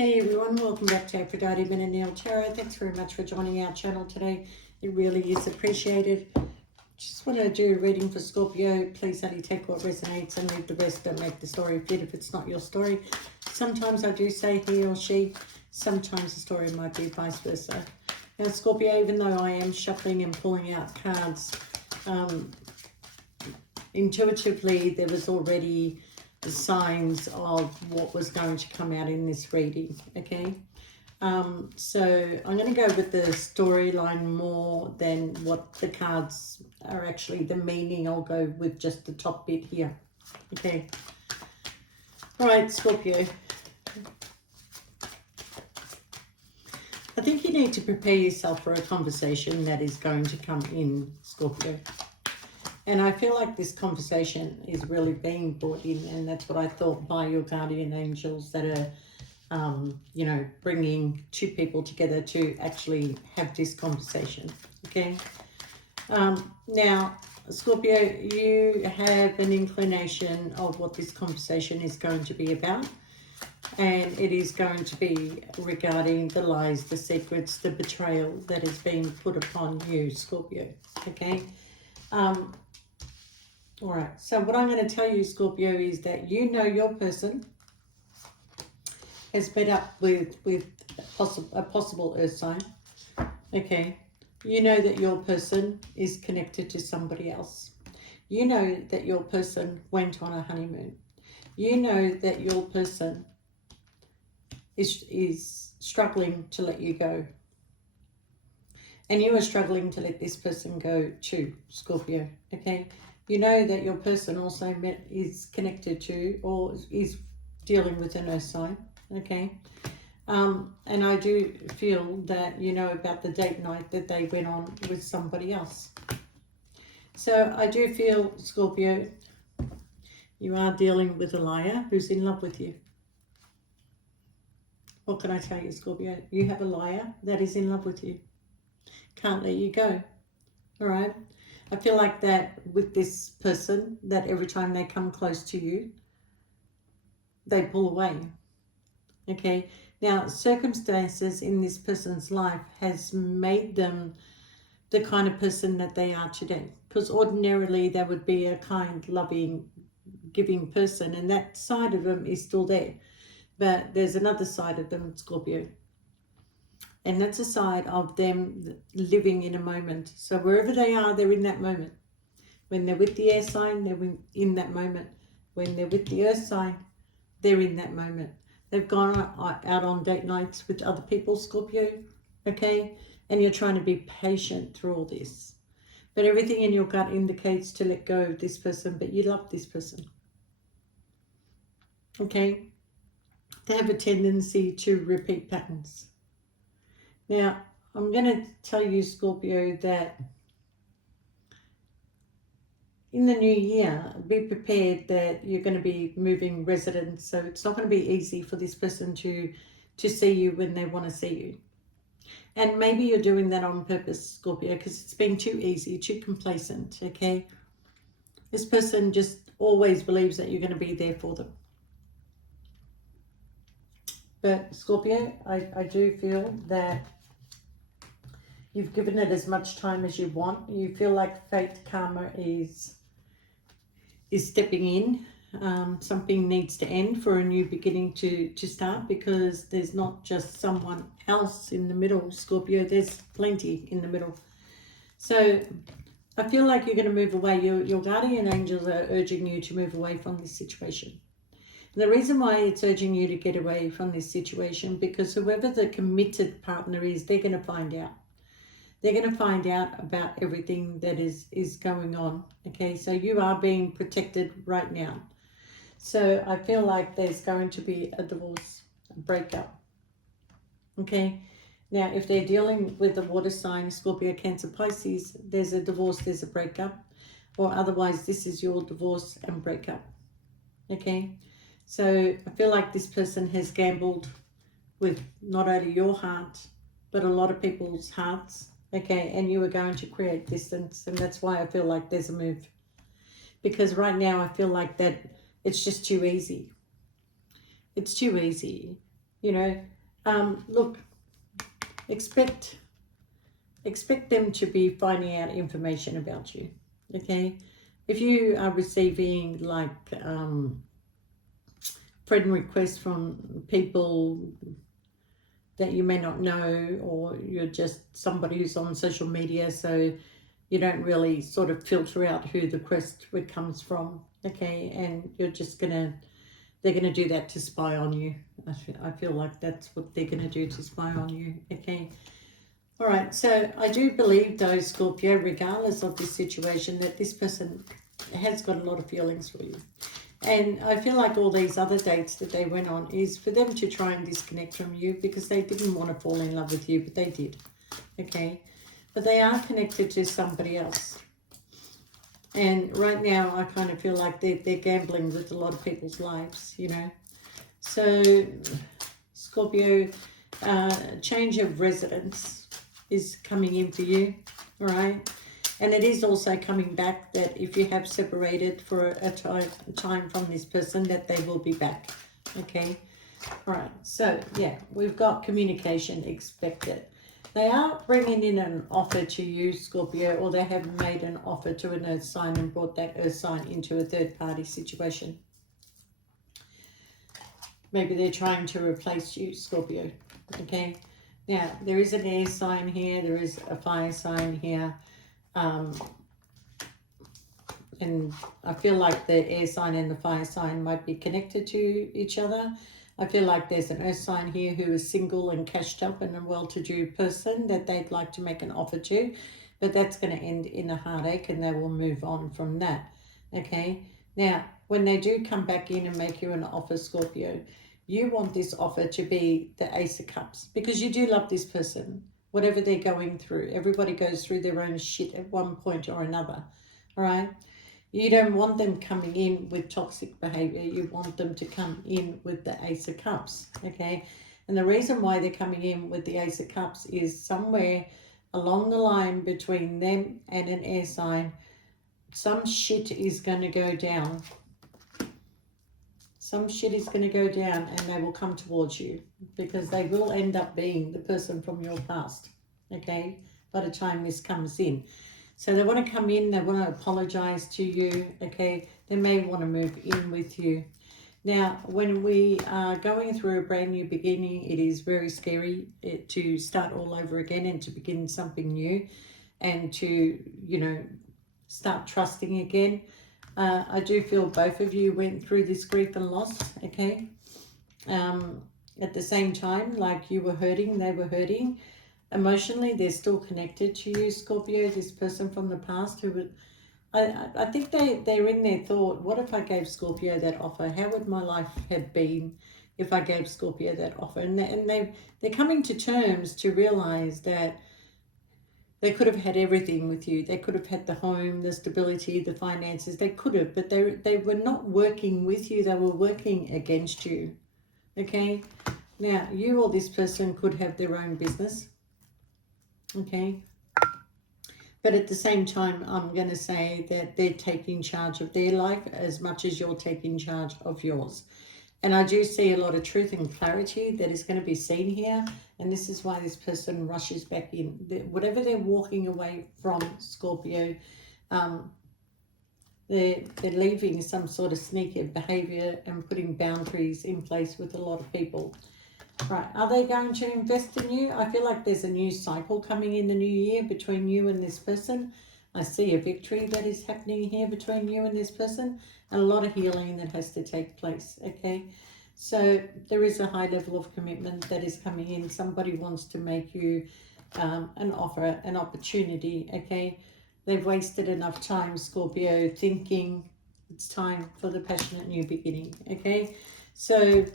Hey everyone, welcome back to Aphrodite Ben and Neil Tarot. Thanks very much for joining our channel today. It really is appreciated. Just want to do a reading for Scorpio. Please only take what resonates and leave the rest. Don't make the story fit if it's not your story. Sometimes I do say he or she. Sometimes the story might be vice versa. Now Scorpio, even though I am shuffling and pulling out cards, intuitively there was already the signs of what was going to come out in this reading, okay? So I'm going to go with the storyline more than what the cards are actually the meaning. I'll go with just the top bit here, okay? All right, Scorpio. I think you need to prepare yourself for a conversation that is going to come in, Scorpio. And I feel like this conversation is really being brought in, and that's what I thought by your guardian angels that are, you know, bringing two people together to actually have this conversation, okay? Now, Scorpio, you have an inclination of what this conversation is going to be about, and it is going to be regarding the lies, the secrets, the betrayal that is being put upon you, Scorpio, okay? All right, so what I'm going to tell you, Scorpio, is that you know your person has met up with a possible earth sign, okay? You know that your person is connected to somebody else. You know that your person went on a honeymoon. You know that your person is struggling to let you go. And you are struggling to let this person go too, Scorpio, okay? You know that your person also is connected to or is dealing with an earth sign, okay? And I do feel that you know about the date night that they went on with somebody else. So I do feel, Scorpio, you are dealing with a liar who's in love with you. What can I tell you, Scorpio? You have a liar that is in love with you. Can't let you go, all right? I feel like that with this person, that every time they come close to you, they pull away, okay? Now, circumstances in this person's life has made them the kind of person that they are today. Because ordinarily, they would be a kind, loving, giving person, and that side of them is still there. But there's another side of them, Scorpio. And that's a side of them living in a moment. So wherever they are, they're in that moment. When they're with the air sign, they're in that moment. When they're with the earth sign, they're in that moment. They've gone out on date nights with other people, Scorpio, okay? And you're trying to be patient through all this. But everything in your gut indicates to let go of this person, but you love this person, okay? They have a tendency to repeat patterns. Now, I'm going to tell you, Scorpio, that in the new year, be prepared that you're going to be moving residence. So it's not going to be easy for this person to see you when they want to see you. And maybe you're doing that on purpose, Scorpio, because it's been too easy, too complacent, okay? This person just always believes that you're going to be there for them. But Scorpio, I do feel that you've given it as much time as you want. You feel like fate, karma is stepping in. Something needs to end for a new beginning to start, because there's not just someone else in the middle, Scorpio. There's plenty in the middle. So I feel like you're going to move away. Your guardian angels are urging you to move away from this situation. And the reason why it's urging you to get away from this situation, because whoever the committed partner is, they're going to find out. They're going to find out about everything that is going on, okay? So you are being protected right now. So I feel like there's going to be a divorce, a breakup, okay? Now, if they're dealing with a water sign, Scorpio, Cancer, Pisces, there's a divorce, there's a breakup, or otherwise this is your divorce and breakup, okay? So I feel like this person has gambled with not only your heart, but a lot of people's hearts, okay? And you are going to create distance, and that's why I feel like there's a move. Because right now I feel like that it's just too easy. It's too easy. You know, look, expect them to be finding out information about you. Okay, if you are receiving like friend requests from people that you may not know, or you're just somebody who's on social media, so you don't really sort of filter out who the request comes from. Okay, and you're just gonna they're gonna do that to spy on you. I feel like that's what they're gonna do, to spy on you. Okay. All right, so I do believe though, Scorpio, regardless of this situation, that this person has got a lot of feelings for you. And I feel like all these other dates that they went on is for them to try and disconnect from you, because they didn't want to fall in love with you, but they did. Okay, but they are connected to somebody else. And right now, I kind of feel like they're gambling with a lot of people's lives, you know. So, Scorpio, change of residence is coming in for you, all right? And it is also coming back that if you have separated for a time from this person, that they will be back, okay? All right, so, yeah, we've got communication expected. They are bringing in an offer to you, Scorpio, or they have made an offer to an earth sign and brought that earth sign into a third-party situation. Maybe they're trying to replace you, Scorpio, okay? Now, there is an air sign here. There is a fire sign here. And I feel like the air sign and the fire sign might be connected to each other. I feel like there's an earth sign here who is single and cashed up and a well-to-do person that they'd like to make an offer to, but that's going to end in a heartache and they will move on from that. Okay, now when they do come back in and make you an offer, Scorpio, you want this offer to be the Ace of Cups, because you do love this person, whatever they're going through. Everybody goes through their own shit at one point or another, all right? You don't want them coming in with toxic behavior. You want them to come in with the Ace of Cups, okay? And the reason why they're coming in with the Ace of Cups is somewhere along the line between them and an air sign, some shit is going to go down. Some shit is going to go down and they will come towards you, because they will end up being the person from your past, okay, by the time this comes in. So they want to come in, they want to apologize to you, okay? They may want to move in with you. Now, when we are going through a brand new beginning, it is very scary to start all over again and to begin something new and to, you know, start trusting again. I do feel both of you went through this grief and loss, okay? At the same time, like you were hurting, they were hurting. Emotionally, they're still connected to you, Scorpio, this person from the past who would, I think they're in their thought, what if I gave Scorpio that offer? How would my life have been if I gave Scorpio that offer? And they're coming to terms to realize that they could have had everything with you. They could have had the home, the stability, the finances. They could have, but they were not working with you. They were working against you, okay? Now, you or this person could have their own business. Okay, but at the same time, I'm going to say that they're taking charge of their life as much as you're taking charge of yours. And I do see a lot of truth and clarity that is going to be seen here. And this is why this person rushes back in. Whatever they're walking away from, Scorpio, they're leaving some sort of sneaky behavior and putting boundaries in place with a lot of people. Right, are they going to invest in you? I feel like there's a new cycle coming in the new year between you and this person. I see a victory that is happening here between you and this person, and a lot of healing that has to take place, okay? So there is a high level of commitment that is coming in. Somebody wants to make you an offer, an opportunity, okay? They've wasted enough time, Scorpio, thinking it's time for the passionate new beginning, okay? So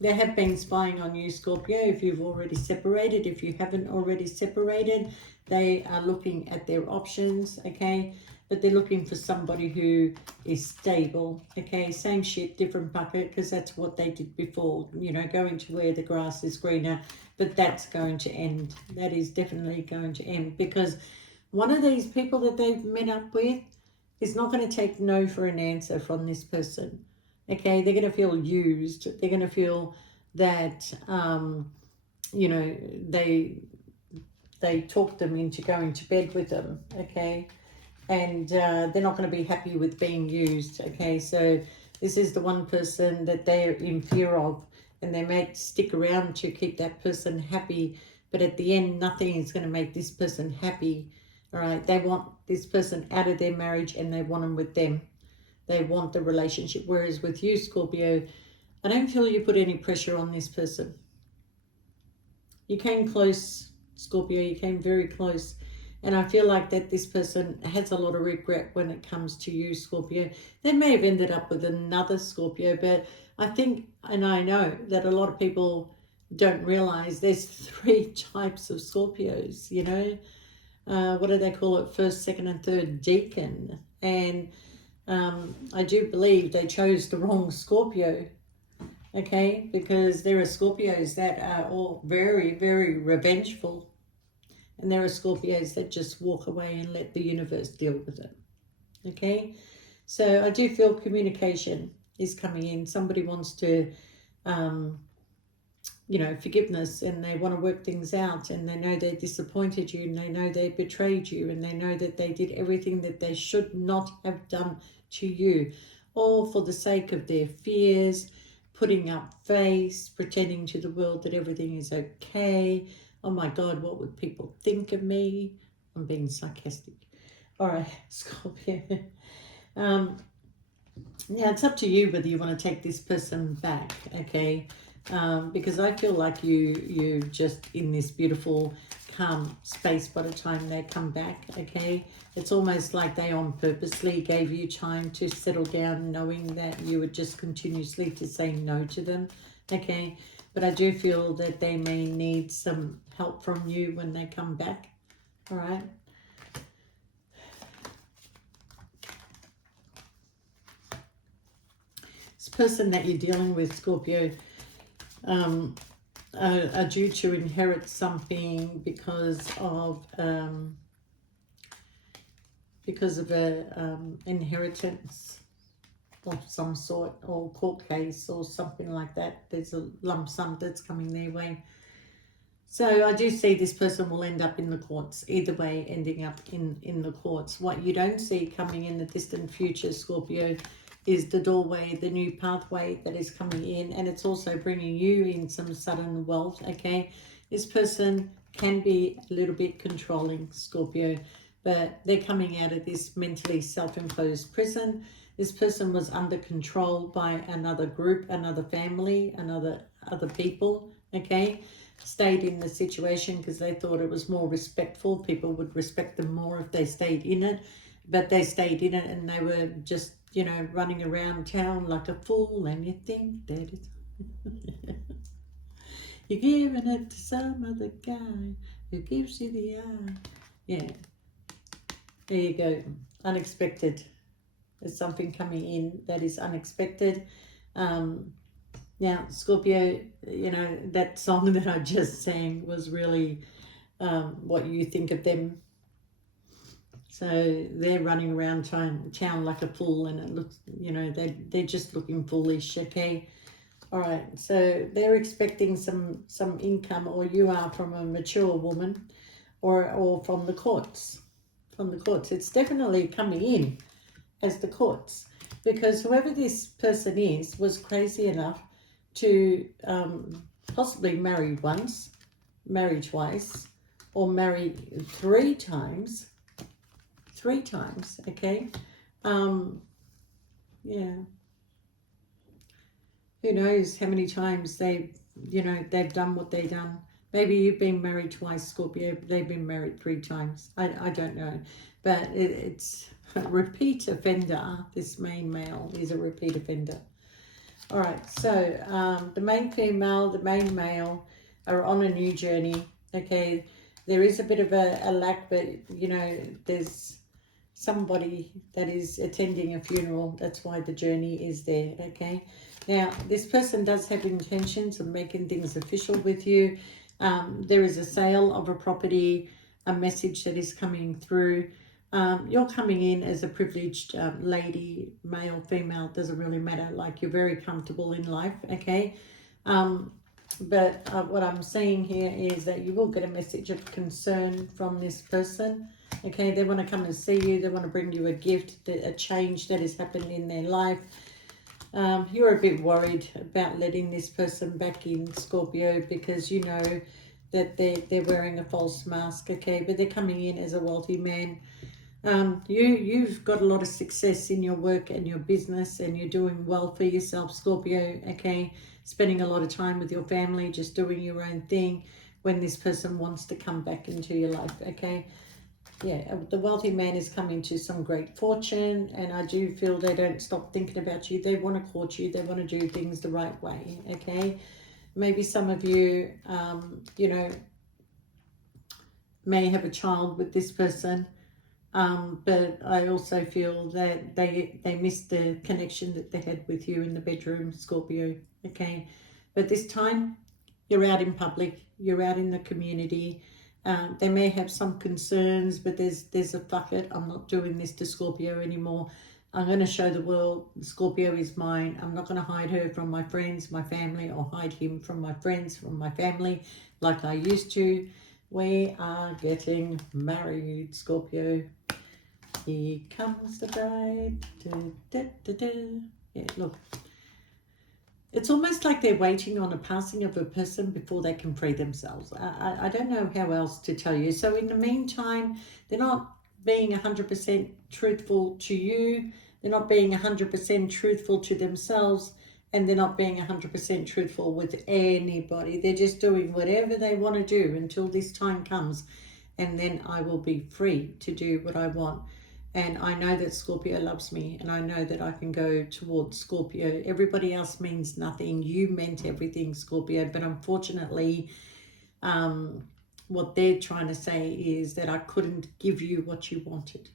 they have been spying on you, Scorpio, if you've already separated. If you haven't already separated, they are looking at their options, okay? But they're looking for somebody who is stable, okay? Same shit, different bucket, because that's what they did before, you know, going to where the grass is greener. But that's going to end. That is definitely going to end, because one of these people that they've met up with is not going to take no for an answer from this person. Okay, they're going to feel used. They're going to feel that, you know, they talk them into going to bed with them, okay? And they're not going to be happy with being used, okay? So this is the one person that they're in fear of, and they may stick around to keep that person happy, but at the end, nothing is going to make this person happy, all right? They want this person out of their marriage, and they want them with them. They want the relationship, whereas with you, Scorpio, I don't feel you put any pressure on this person. You came close, Scorpio, you came very close. And I feel like that this person has a lot of regret when it comes to you, Scorpio. They may have ended up with another Scorpio, but I think, and I know that a lot of people don't realize there's 3 types of Scorpios, you know. What do they call it? First, second, and third deacon. And I do believe they chose the wrong Scorpio, okay? Because there are Scorpios that are all very, very revengeful. And there are Scorpios that just walk away and let the universe deal with it, okay? So I do feel communication is coming in. Somebody wants to, you know, forgiveness, and they want to work things out, and they know they disappointed you, and they know they betrayed you, and they know that they did everything that they should not have done to you, all for the sake of their fears, putting up face, pretending to the world that everything is okay. Oh my God, what would people think of me? I'm being sarcastic. All right, Scorpio. Now it's up to you whether you want to take this person back, okay? Because I feel like you just in this beautiful calm space by the time they come back, okay? It's almost like they on purposely gave you time to settle down, knowing that you would just continuously to say no to them, okay? But I do feel that they may need some help from you when they come back, all right? This person that you're dealing with, Scorpio, are due to inherit something because of a inheritance of some sort, or court case or something like that. There's a lump sum that's coming their way. So I do see this person will end up in the courts, either way, ending up in the courts. What you don't see coming in the distant future, Scorpio, is the doorway, the new pathway that is coming in, and it's also bringing you in some sudden wealth, okay? This person can be a little bit controlling, Scorpio, but they're coming out of this mentally self-imposed prison. This person was under control by another group, another family, other people, okay? Stayed in the situation because they thought it was more respectful. People would respect them more if they stayed in it, but they stayed in it, and they were just, you know, running around town like a fool, and you think that it's you're giving it to some other guy who gives you the eye. Yeah, there you go. Unexpected. There's something coming in that is unexpected. Now, Scorpio, you know, that song that I just sang was really what you think of them. So they're running around town like a fool, and it looks, you know, they're just looking foolish, okay? All right, so they're expecting some income, or you are, from a mature woman, or from the courts. From the courts. It's definitely coming in as the courts, because whoever this person is was crazy enough to possibly marry once, marry twice, or marry 3 times. 3 times, okay? Yeah. Who knows how many times they've done what they've done. Maybe you've been married twice, Scorpio. They've been married 3 times. I don't know. But it's a repeat offender. This main male is a repeat offender. All right, so the main female, the main male are on a new journey, okay? There is a bit of a lack, but, you know, there's somebody that is attending a funeral. That's why the journey is there, okay? Now, this person does have intentions of making things official with you. There is a sale of a property, a message that is coming through. You're coming in as a privileged lady, male, female, doesn't really matter. Like, you're very comfortable in life, okay? But what I'm seeing here is that you will get a message of concern from this person. Okay, they want to come and see you. They want to bring you a gift, a change that has happened in their life. You're a bit worried about letting this person back in, Scorpio, because you know that they're wearing a false mask. Okay, but they're coming in as a wealthy man. You've got a lot of success in your work and your business, and you're doing well for yourself, Scorpio. Okay, spending a lot of time with your family, just doing your own thing, when this person wants to come back into your life. Okay, yeah, the wealthy man is coming to some great fortune, and I do feel they don't stop thinking about you. They want to court you. They want to do things the right way. Okay, maybe some of you, you know, may have a child with this person. But I also feel that they missed the connection that they had with you in the bedroom, Scorpio. Okay, but this time you're out in public, you're out in the community. They may have some concerns, but there's a fuck it. I'm not doing this to Scorpio anymore. I'm going to show the world Scorpio is mine. I'm not going to hide her from my friends, my family, or hide him from my friends, from my family, like I used to. We are getting married, Scorpio. Here comes the bride. Da, da, da, da. Yeah, look. It's almost like they're waiting on a passing of a person before they can free themselves. I don't know how else to tell you. So in the meantime, they're not being 100% truthful to you. They're not being 100% truthful to themselves. And they're not being 100% truthful with anybody. They're just doing whatever they want to do until this time comes. And then I will be free to do what I want. And I know that Scorpio loves me, and I know that I can go towards Scorpio. Everybody else means nothing. You meant everything, Scorpio. But unfortunately, what they're trying to say is that I couldn't give you what you wanted.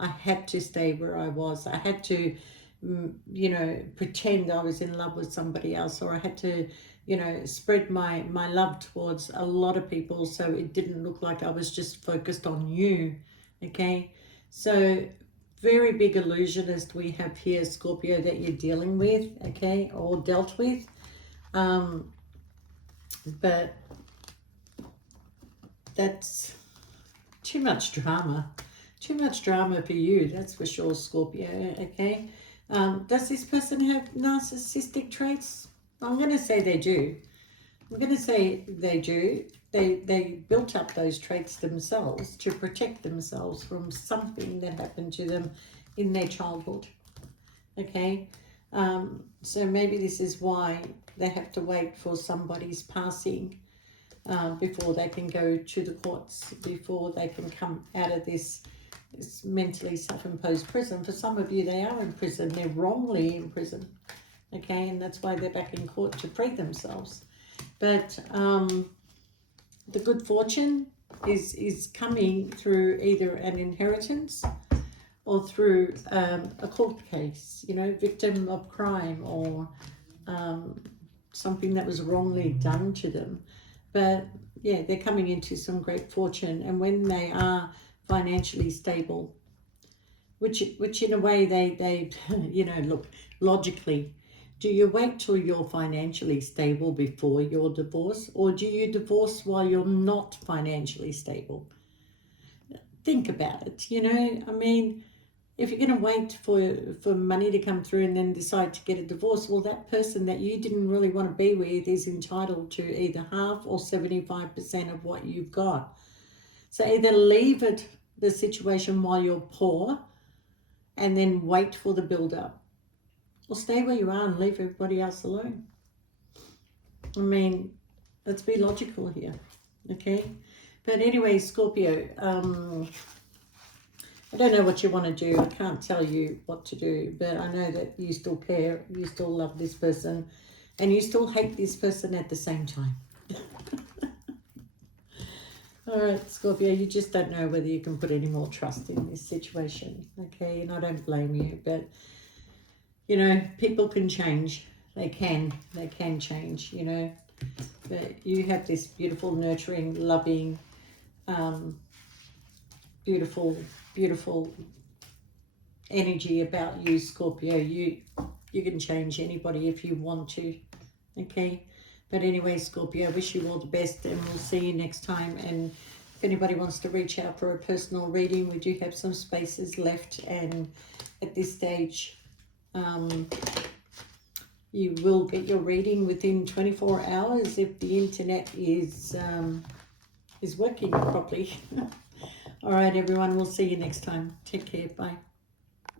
I had to stay where I was. I had to, you know, pretend I was in love with somebody else, or I had to, you know, spread my love towards a lot of people so it didn't look like I was just focused on you. Okay, so very big illusionist we have here, Scorpio, that you're dealing with, okay, or dealt with. But that's too much drama. Too much drama for you, that's for sure, Scorpio, okay? Does this person have narcissistic traits? I'm going to say they do. I'm going to say they do. They built up those traits themselves to protect themselves from something that happened to them in their childhood. Okay, so maybe this is why they have to wait for somebody's passing before they can go to the courts, before they can come out of this mentally self-imposed prison. For some of you, they are in prison. They're wrongly in prison. Okay, and that's why they're back in court to free themselves. But the good fortune is coming through either an inheritance or through a court case, you know, victim of crime, or something that was wrongly done to them. But yeah, they're coming into some great fortune, and when they are financially stable, which in a way they you know, look, logically, do you wait till you're financially stable before your divorce, or do you divorce while you're not financially stable? Think about it, you know, I mean, if you're going to wait for money to come through and then decide to get a divorce, well, that person that you didn't really want to be with is entitled to either half or 75% of what you've got. So either leave the situation while you're poor and then wait for the build-up, or stay where you are and leave everybody else alone. I mean, let's be logical here, okay? But anyway, Scorpio, I don't know what you want to do. I can't tell you what to do, but I know that you still care, you still love this person, and you still hate this person at the same time. All right, Scorpio, you just don't know whether you can put any more trust in this situation, okay? And I don't blame you, but, you know, people can change. They can change, you know. But you have this beautiful, nurturing, loving, beautiful energy about you, Scorpio. You can change anybody if you want to, okay? But anyway, Scorpio, I wish you all the best, and we'll see you next time. And if anybody wants to reach out for a personal reading, we do have some spaces left, and at this stage, you will get your reading within 24 hours if the internet is working properly. All right, everyone, we'll see you next time. Take care. Bye.